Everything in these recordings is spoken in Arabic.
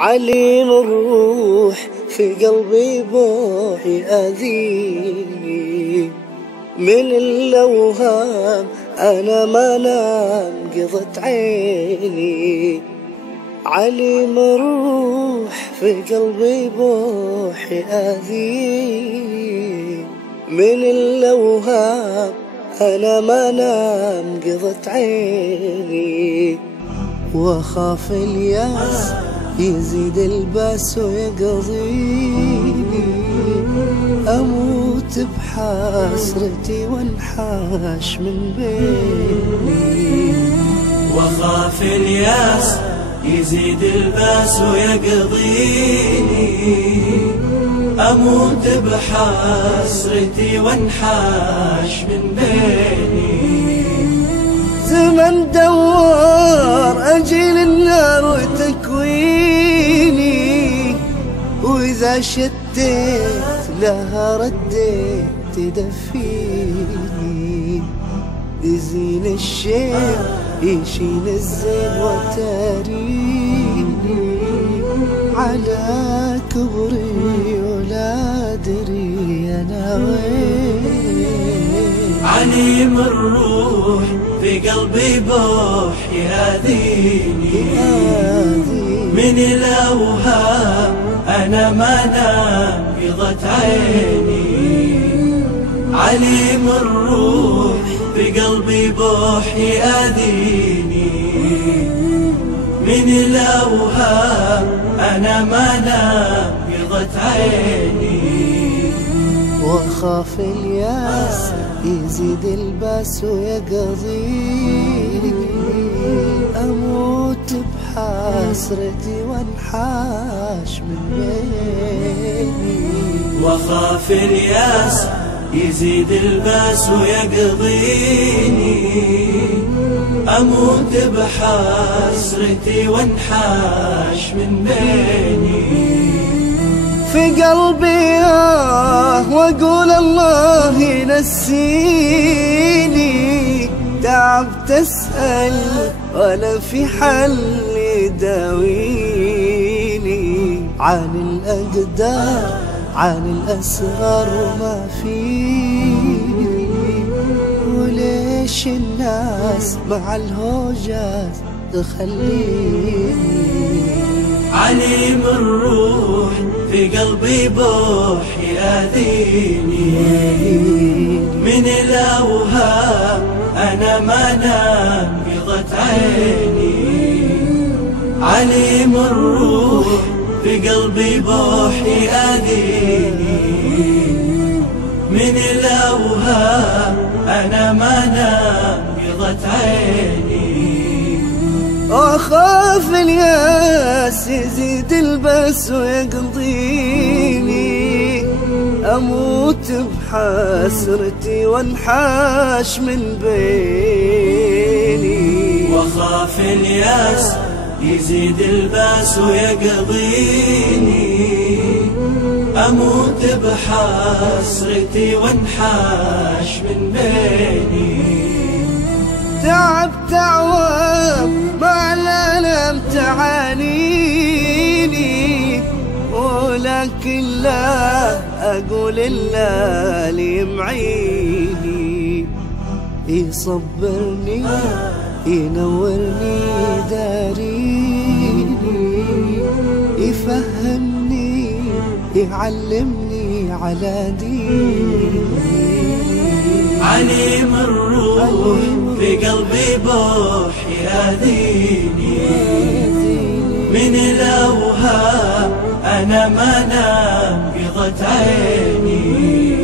عليم الروح في قلبي بوح يأذيني من الأوهام، أنا ما نام قضت عيني. عليم الروح في قلبي بوح يأذيني من الأوهام، أنا ما نام قضت عيني. وأخاف الياس يزيد الباس ويقضيني، أموت بحسرتي وانحاش من بيني. وأخاف الياس يزيد الباس ويقضيني، أموت بحسرتي وانحاش من بيني. زمن دوار أجل النار وتكويني، وإذا شديت لها رديت تدفيني. يزين الشيء يشيل الزين وتاريني، على كبري ولا أدري أنا وين. عليم الروح في قلبي بوح يأذيني من الأوهام، أنا ما نام قضت عيني. عليم الروح في قلبي بوح يأذيني من الأوهام، أنا ما نام قضت عيني. وأخاف الياس يزيد الباس ويقضيني، أموت بحسرتي وانحاش من بيني. وأخاف الياس يزيد الباس ويقضيني، أموت بحسرتي وانحاش من بيني. في قلبي وأقول الله ينسيني، تعبت أسأل ولا في حل يداويني. عن الأقدار عن الأسرار وما فيني، وليش الناس مع الهوجات تخليني. عليم الروح في قلبي بوح يأذيني من الأوهام، أنا ما نام قضت عيني. عليم الروح في قلبي بوح يأذيني من الأوهام، أنا ما نام قضت عيني. وأخاف الياس يزيد الباس ويقضيني، أموت بحسرتي وانحاش من بيني. وأخاف الياس يزيد الباس ويقضيني، أموت بحسرتي وانحاش من بيني. تعبت عوام مع الألم تعانيني، ولكن لا أقول إلا اللي معيني. يصبرني ينورني داريني، يفهمني يعلمني على ديني. عليم الروح في قلبي بوح يأذيني من الأوهام، أنا ما نام قضت عيني.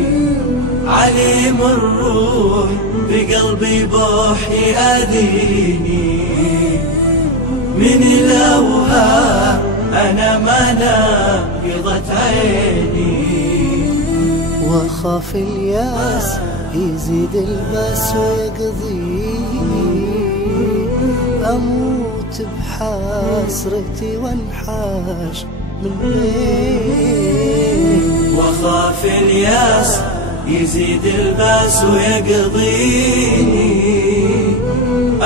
عليم الروح في قلبي بوح يأذيني من الأوهام، أنا ما نام قضت عيني. وأخاف الياس يزيد الباس ويقضيني، أموت بحسرتي وانحاش من بيني. وأخاف الياس يزيد الباس ويقضيني،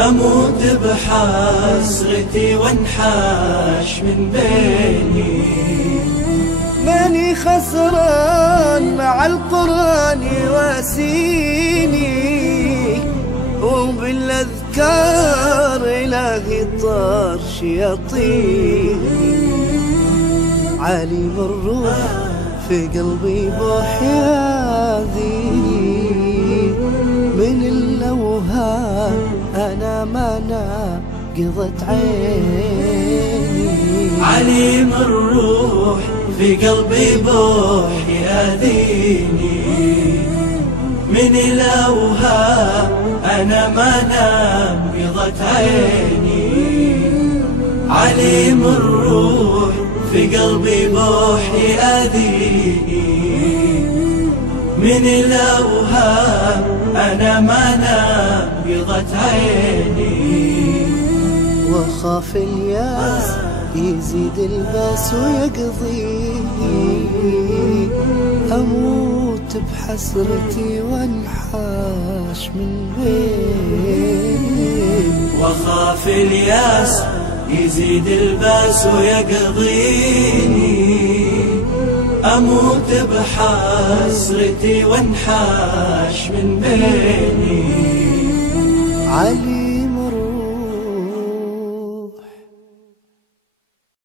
أموت بحسرتي وانحاش من بيني. ماني خسران مع القرآن واسيني، وبالأذكار إلهي طار شياطيني. عليم الروح في قلبي بوحيادي، من اللوهان أنا ما نقضت عيني. عليم الروح في قلبي بوح يأذيني، من الأوهام أنا ما نقضت عيني. عليم الروح في قلبي بوح يأذيني، من الأوهام أنا ما نقضت عيني. وخاف الياس يزيد الباس ويقضيني، أموت بحسرتي وانحاش من بين. وخاف الياس يزيد الباس ويقضيني، أموت بحسرتي وانحاش من بيني. علي